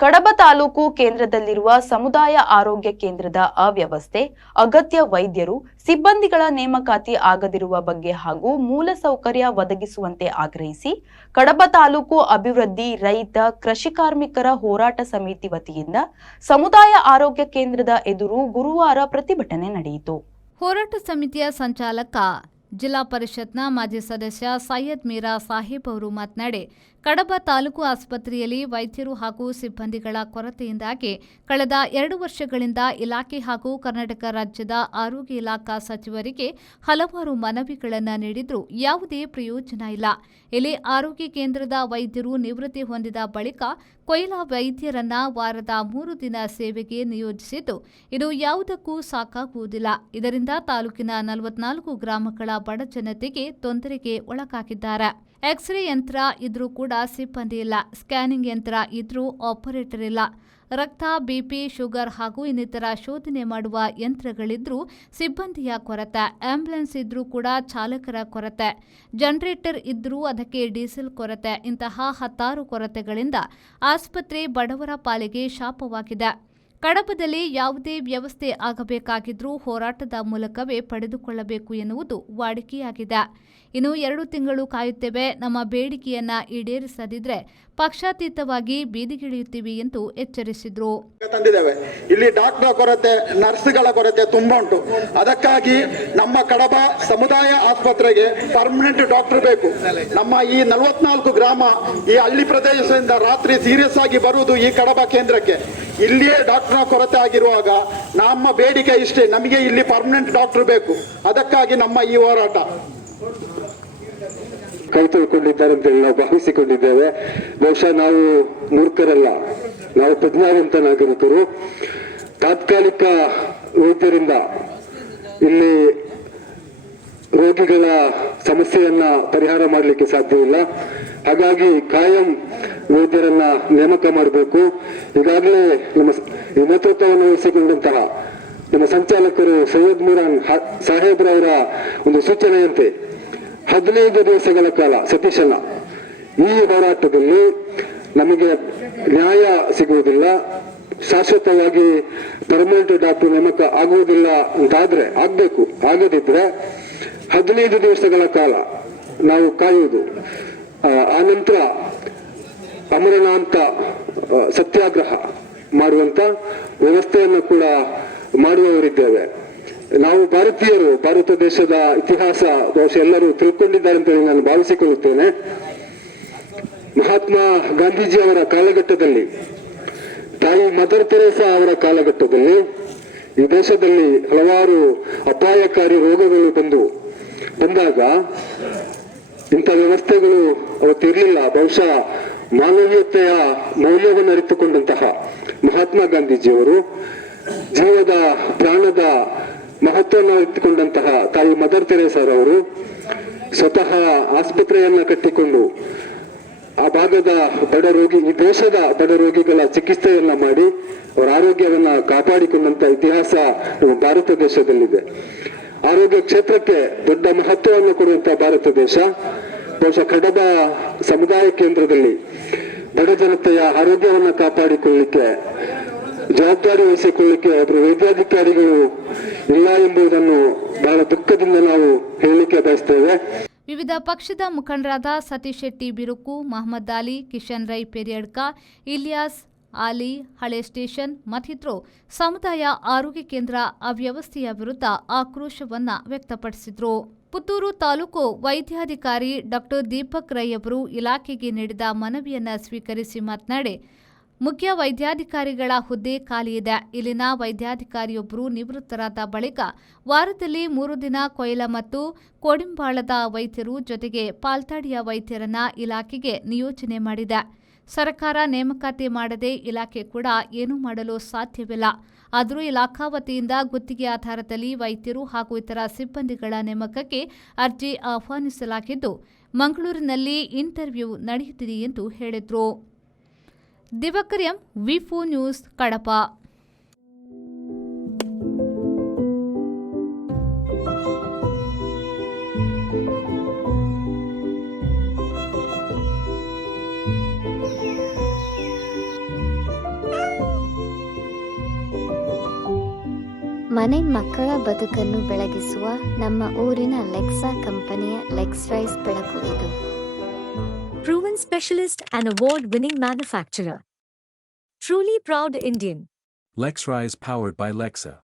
ಕಡಬ ತಾಲೂಕು ಕೇಂದ್ರದಲ್ಲಿರುವ ಸಮುದಾಯ ಆರೋಗ್ಯ ಕೇಂದ್ರದ ಅವ್ಯವಸ್ಥೆ, ಅಗತ್ಯ ವೈದ್ಯರು, ಸಿಬ್ಬಂದಿಗಳ ನೇಮಕಾತಿ ಆಗದಿರುವ ಬಗ್ಗೆ ಹಾಗೂ ಮೂಲಸೌಕರ್ಯ ಒದಗಿಸುವಂತೆ ಆಗ್ರಹಿಸಿ ಕಡಬ ತಾಲೂಕು ಅಭಿವೃದ್ಧಿ ರೈತ ಕೃಷಿ ಕಾರ್ಮಿಕರ ಹೋರಾಟ ಸಮಿತಿ ವತಿಯಿಂದ ಸಮುದಾಯ ಆರೋಗ್ಯ ಕೇಂದ್ರದ ಎದುರು ಗುರುವಾರ ಪ್ರತಿಭಟನೆ ನಡೆಯಿತು. ಹೋರಾಟ ಸಮಿತಿಯ ಸಂಚಾಲಕ ಜಿಲ್ಲಾ ಪರಿಷತ್ನ ಮಾಜಿ ಸದಸ್ಯ ಸೈಯದ್ ಮೀರಾ ಸಾಹಿಬ್ ಅವರು ಮಾತನಾಡಿ, ಕಡಬ ತಾಲೂಕು ಆಸ್ಪತ್ರೆಯಲ್ಲಿ ವೈದ್ಯರು ಹಾಗೂ ಸಿಬ್ಬಂದಿಗಳ ಕೊರತೆಯಿಂದಾಗಿ ಕಳೆದ 2 ವರ್ಷಗಳಿಂದ ಇಲಾಖೆ ಹಾಗೂ ಕರ್ನಾಟಕ ರಾಜ್ಯದ ಆರೋಗ್ಯ ಇಲಾಖಾ ಸಚಿವರಿಗೆ ಹಲವಾರು ಮನವಿಗಳನ್ನು ನೀಡಿದ್ರೂ ಯಾವುದೇ ಪ್ರಯೋಜನ ಇಲ್ಲ. ಇಲ್ಲಿ ಆರೋಗ್ಯ ಕೇಂದ್ರದ ವೈದ್ಯರು ನಿವೃತ್ತಿ ಹೊಂದಿದ ಬಳಿಕ ಕೊಯ್ಲಾ ವೈದ್ಯರನ್ನ ವಾರದ 3 ದಿನ ಸೇವೆಗೆ ನಿಯೋಜಿಸಿದ್ದು, ಇದು ಯಾವುದಕ್ಕೂ ಸಾಕಾಗುವುದಿಲ್ಲ. ಇದರಿಂದ ತಾಲೂಕಿನ 44 ಗ್ರಾಮಗಳ ಬಡ ಜನತೆಗೆ ತೊಂದರೆಗೆ ಒಳಗಾಗಿದ್ದಾರೆ. ಎಕ್ಸ್ರೇ ಯಂತ್ರ ಇದ್ರೂ ಕೂಡ ಸಿಬ್ಬಂದಿ ಇಲ್ಲ, ಸ್ಕ್ಯಾನಿಂಗ್ ಯಂತ್ರ ಇದ್ರೂ ಆಪರೇಟರ್ ಇಲ್ಲ, ರಕ್ತ, ಬಿಪಿ, ಶುಗರ್ ಹಾಗೂ ಇನ್ನಿತರ ಶೋಧನೆ ಮಾಡುವ ಯಂತ್ರಗಳಿದ್ರೂ ಸಿಬ್ಬಂದಿಯ ಕೊರತೆ, ಆಂಬ್ಯುಲೆನ್ಸ್ ಇದ್ರೂ ಕೂಡ ಚಾಲಕರ ಕೊರತೆ, ಜನರೇಟರ್ ಇದ್ರೂ ಅದಕ್ಕೆ ಡೀಸೆಲ್ ಕೊರತೆ, ಇಂತಹ 10 ಕೊರತೆಗಳಿಂದ ಆಸ್ಪತ್ರೆ ಬಡವರ ಪಾಲಿಗೆ ಶಾಪವಾಗಿದೆ. ಕಡಬದಲ್ಲಿ ಯಾವುದೇ ವ್ಯವಸ್ಥೆ ಆಗಬೇಕಾಗಿದ್ರೂ ಹೋರಾಟದ ಮೂಲಕವೇ ಪಡೆದುಕೊಳ್ಳಬೇಕು ಎನ್ನುವುದು ವಾಡಿಕೆಯಾಗಿದೆ. ಇನ್ನು 2 ತಿಂಗಳು ಕಾಯುತ್ತೇವೆ, ನಮ್ಮ ಬೇಡಿಕೆಯನ್ನ ಈಡೇರಿಸದಿದ್ರೆ ಪಕ್ಷಾತೀತವಾಗಿ ಬೀದಿಗಿಳಿಯುತ್ತೀವಿ ಎಂದು ಎಚ್ಚರಿಸಿದ್ರು. ಇಲ್ಲಿ ಡಾಕ್ಟರ್ ಕೊರತೆ, ನರ್ಸ್ಗಳ ಕೊರತೆ ತುಂಬಾ ಉಂಟು. ಅದಕ್ಕಾಗಿ ನಮ್ಮ ಕಡಬ ಸಮುದಾಯ ಆಸ್ಪತ್ರೆಗೆ ಪರ್ಮನೆಂಟ್ ಡಾಕ್ಟರ್ ಬೇಕು. ನಮ್ಮ ಈ 44 ಗ್ರಾಮ ಈ ಹಳ್ಳಿ ಪ್ರದೇಶದಿಂದ ರಾತ್ರಿ ಸೀರಿಯಸ್ ಆಗಿ ಬರುವುದು ಈ ಕಡಬ ಕೇಂದ್ರಕ್ಕೆ. ಇಲ್ಲಿಯೇ ಡಾಕ್ಟರ್ ಕೊರತೆ ಆಗಿರುವಾಗ ನಮ್ಮ ಬೇಡಿಕೆ ಇಷ್ಟೇ, ನಮಗೆ ಇಲ್ಲಿ ಪರ್ಮನೆಂಟ್ ಡಾಕ್ಟರ್ ಬೇಕು. ಅದಕ್ಕಾಗಿ ನಮ್ಮ ಈ ಹೋರಾಟ. ಕೈ ತೊಳ್ಕೊಂಡಿದ್ದಾರೆ ಅಂತೇಳಿ ನಾವು ಭಾವಿಸಿಕೊಂಡಿದ್ದೇವೆ. ಬಹುಶಃ ನಾವು ಮೂರ್ಖರಲ್ಲ, ನಾವು ಪ್ರಜ್ಞಾವಂತ ನಾಗರಿಕರು. ತಾತ್ಕಾಲಿಕ ವೈದ್ಯರಿಂದ ಇಲ್ಲಿ ರೋಗಿಗಳ ಸಮಸ್ಯೆಯನ್ನ ಪರಿಹಾರ ಮಾಡಲಿಕ್ಕೆ ಸಾಧ್ಯವಿಲ್ಲ. ಹಾಗಾಗಿ ಕಾಯಂ ವೈದ್ಯರನ್ನ ನೇಮಕ ಮಾಡಬೇಕು. ಈಗಾಗಲೇ ನಮ್ಮ ನೇತೃತ್ವವನ್ನು ವಹಿಸಿಕೊಂಡಂತಹ ನಮ್ಮ ಸಂಚಾಲಕರು ಸೈಯದ್ ಮೀರಾನ್ ಸಾಹೇಬ್ರವರ ಒಂದು ಸೂಚನೆಯಂತೆ 15 ದಿವಸಗಳ ಕಾಲ ಸತೀಶನ ಈ ಹೋರಾಟದಲ್ಲಿ ನಮಗೆ ನ್ಯಾಯ ಸಿಗುವುದಿಲ್ಲ, ಶಾಶ್ವತವಾಗಿ ಪರ್ಮನೆಂಟ್ ಡಾಕ್ಟರ್ ನೇಮಕ ಆಗುವುದಿಲ್ಲ ಅಂತಾದ್ರೆ ಆಗ್ಬೇಕು. ಆಗದಿದ್ರೆ 15 ದಿವಸಗಳ ಕಾಲ ನಾವು ಕಾಯುವುದು. ಆನಂತರ ಅಮರನಾಥ ಸತ್ಯಾಗ್ರಹ ಮಾಡುವಂತ ವ್ಯವಸ್ಥೆಯನ್ನು ಕೂಡ ಮಾಡುವವರಿದ್ದೇವೆ. ನಾವು ಭಾರತೀಯರು, ಭಾರತ ದೇಶದ ಇತಿಹಾಸ ಬಹುಶಃ ಎಲ್ಲರೂ ತಿಳ್ಕೊಂಡಿದ್ದಾರೆ ಅಂತ ನಾನು ಭಾವಿಸಿಕೊಳ್ಳುತ್ತೇನೆ. ಮಹಾತ್ಮ ಗಾಂಧೀಜಿ ಅವರ ಕಾಲಘಟ್ಟದಲ್ಲಿ, ತಾಯಿ ಮದರ್ ತೆರೇಸಾ ಅವರ ಕಾಲಘಟ್ಟದಲ್ಲಿ ಈ ದೇಶದಲ್ಲಿ ಹಲವಾರು ಅಪಾಯಕಾರಿ ರೋಗಗಳು ಬಂದಾಗ ಇಂಥ ವ್ಯವಸ್ಥೆಗಳು ಅವತ್ತಿರಲಿಲ್ಲ. ಬಹುಶಃ ಮಾನವೀಯತೆಯ ಮೌಲ್ಯವನ್ನು ಅರಿತುಕೊಂಡಂತಹ ಮಹಾತ್ಮ ಗಾಂಧೀಜಿಯವರು ಜೀವದ ಪ್ರಾಣದ ಮಹತ್ವವನ್ನು ಅರಿತುಕೊಂಡಂತಹ ತಾಯಿ ಮದರ್ ತೆರೇಸಾರವರು ಸ್ವತಃ ಆಸ್ಪತ್ರೆಯನ್ನ ಕಟ್ಟಿಕೊಂಡು ಆ ಭಾಗದ ಬಡ ರೋಗಿ, ಈ ದೇಶದ ಬಡ ರೋಗಿಗಳ ಚಿಕಿತ್ಸೆಯನ್ನ ಮಾಡಿ ಅವರ ಆರೋಗ್ಯವನ್ನ ಕಾಪಾಡಿಕೊಂಡಂತ ಇತಿಹಾಸ ನಮ್ಮ ಭಾರತ ದೇಶದಲ್ಲಿದೆ. ಆರೋಗ್ಯ ಕ್ಷೇತ್ರಕ್ಕೆ ದೊಡ್ಡ ಮಹತ್ವವನ್ನು ಕೊಡುವಂತಹ ಭಾರತ ದೇಶ ಬಹುಶಃ ಕಡಬ ಸಮುದಾಯ ಕೇಂದ್ರದಲ್ಲಿ ಬಡ ಜನತೆಯ ಆರೋಗ್ಯವನ್ನ ಕಾಪಾಡಿಕೊಳ್ಳಲಿಕ್ಕೆ, ಜವಾಬ್ದಾರಿ ವಹಿಸಿಕೊಳ್ಳಲಿಕ್ಕೆ ಒಬ್ಬರು ವೈದ್ಯಾಧಿಕಾರಿಗಳು ಇಲ್ಲ ಎಂಬುದನ್ನು ಬಹಳ ದುಃಖದಿಂದ ನಾವು ಹೇಳಲಿಕ್ಕೆ ಬಯಸ್ತೇವೆ. ವಿವಿಧ ಪಕ್ಷದ ಮುಖಂಡರಾದ ಸತೀಶ್ ಶೆಟ್ಟಿ ಬಿರುಕು, ಮಹಮ್ಮದ್ ಅಲಿ, ಕಿಶನ್ ರೈ ಪೆರಿಯಡ್ಕ, ಇಲಿಯಾಸ್ ಆಲಿ, ಹಳೆ ಸ್ಟೇಷನ್ ಮತ್ತಿತರರು ಸಮುದಾಯ ಆರೋಗ್ಯ ಕೇಂದ್ರ ಅವ್ಯವಸ್ಥೆಯ ವಿರುದ್ಧ ಆಕ್ರೋಶವನ್ನ ವ್ಯಕ್ತಪಡಿಸಿದರು. ಪುತ್ತೂರು ತಾಲೂಕು ವೈದ್ಯಾಧಿಕಾರಿ ಡಾಕ್ಟರ್ ದೀಪಕ್ ರೈ ಅವರು ಇಲಾಖೆಗೆ ನೀಡಿದ ಮನವಿಯನ್ನ ಸ್ವೀಕರಿಸಿ ಮಾತನಾಡಿ, ಮುಖ್ಯ ವೈದ್ಯಾಧಿಕಾರಿಗಳ ಹುದ್ದೆ ಖಾಲಿಯಿದೆ. ಇಲ್ಲಿನ ವೈದ್ಯಾಧಿಕಾರಿಯೊಬ್ಬರು ನಿವೃತ್ತರಾದ ಬಳಿಕ ವಾರದಲ್ಲಿ 3 ದಿನ ಕೊಯ್ಲಾ ಮತ್ತು ಕೋಡಿಂಬಾಳದ ವೈದ್ಯರು ಜೊತೆಗೆ ಪಾಲ್ತಾಡಿಯ ವೈದ್ಯರನ್ನ ಇಲಾಖೆಗೆ ನಿಯೋಜನೆ ಮಾಡಿದೆ. ಸರ್ಕಾರ ನೇಮಕಾತಿ ಮಾಡದೆ ಇಲಾಖೆ ಕೂಡ ಏನೂ ಮಾಡಲು ಸಾಧ್ಯವಿಲ್ಲ. ಆದರೂ ಇಲಾಖಾ ವತಿಯಿಂದ ಗುತ್ತಿಗೆ ಆಧಾರದಲ್ಲಿ ವೈದ್ಯರು ಹಾಗೂ ಇತರ ಸಿಬ್ಬಂದಿಗಳ ನೇಮಕಕ್ಕೆ ಅರ್ಜಿ ಆಹ್ವಾನಿಸಲಾಗಿದ್ದು, ಮಂಗಳೂರಿನಲ್ಲಿ ಇಂಟರ್ವ್ಯೂ ನಡೆಯುತ್ತಿದೆ ಎಂದು ಹೇಳಿದರು. ದಿವಾಕರ್ ಎಂ, ವಿ4 ನ್ಯೂಸ್, ಕಡಪ. ಮನೆ ಮಕ್ಕಳ ಬದುಕನ್ನು ಬೆಳಗಿಸುವ ನಮ್ಮ ಊರಿನ ಲೆಕ್ಸಾ ಕಂಪನಿಯ ಲೆಕ್ಸ್ರೈಸ್ ಬೆಳಕು ಇದು. Proven specialist and award-winning manufacturer. Truly proud Indian. Lexrise powered by Lexa.